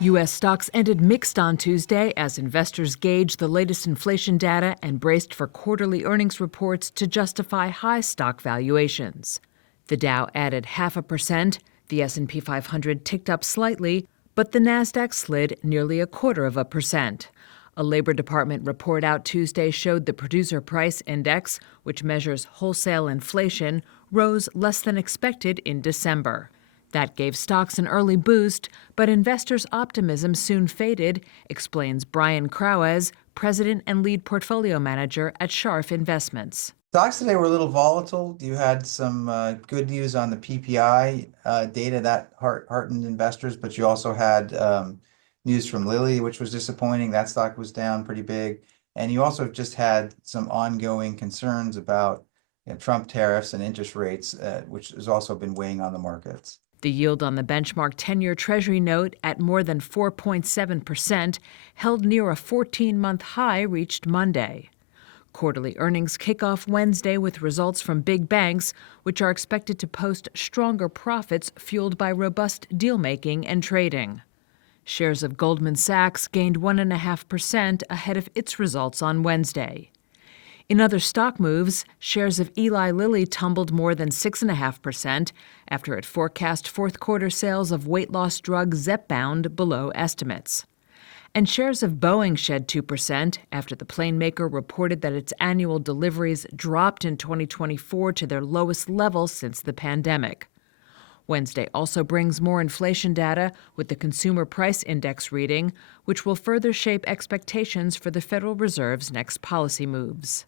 U.S. stocks ended mixed on Tuesday as investors gauged the latest inflation data and braced for quarterly earnings reports to justify high stock valuations. The Dow added 0.5%, the S&P 500 ticked up slightly, but the Nasdaq slid nearly 0.25%. A Labor Department report out Tuesday showed the Producer Price Index, which measures wholesale inflation, rose less than expected in December. That gave stocks an early boost, but investors' optimism soon faded, explains Brian Krauez, president and lead portfolio manager at Scharf Investments. Stocks today were a little volatile. You had some good news on the PPI data that heartened investors, but you also had news from Lilly, which was disappointing. That stock was down pretty big. And you also just had some ongoing concerns about Trump tariffs and interest rates, which has also been weighing on the markets. The yield on the benchmark 10-year Treasury note at more than 4.7% held near a 14-month high reached Monday. Quarterly earnings kick off Wednesday with results from big banks, which are expected to post stronger profits fueled by robust deal-making and trading. Shares of Goldman Sachs gained 1.5% ahead of its results on Wednesday. In other stock moves, shares of Eli Lilly tumbled more than 6.5% after it forecast fourth-quarter sales of weight loss drug Zepbound below estimates. And shares of Boeing shed 2% after the plane maker reported that its annual deliveries dropped in 2024 to their lowest level since the pandemic. Wednesday also brings more inflation data with the Consumer Price Index reading, which will further shape expectations for the Federal Reserve's next policy moves.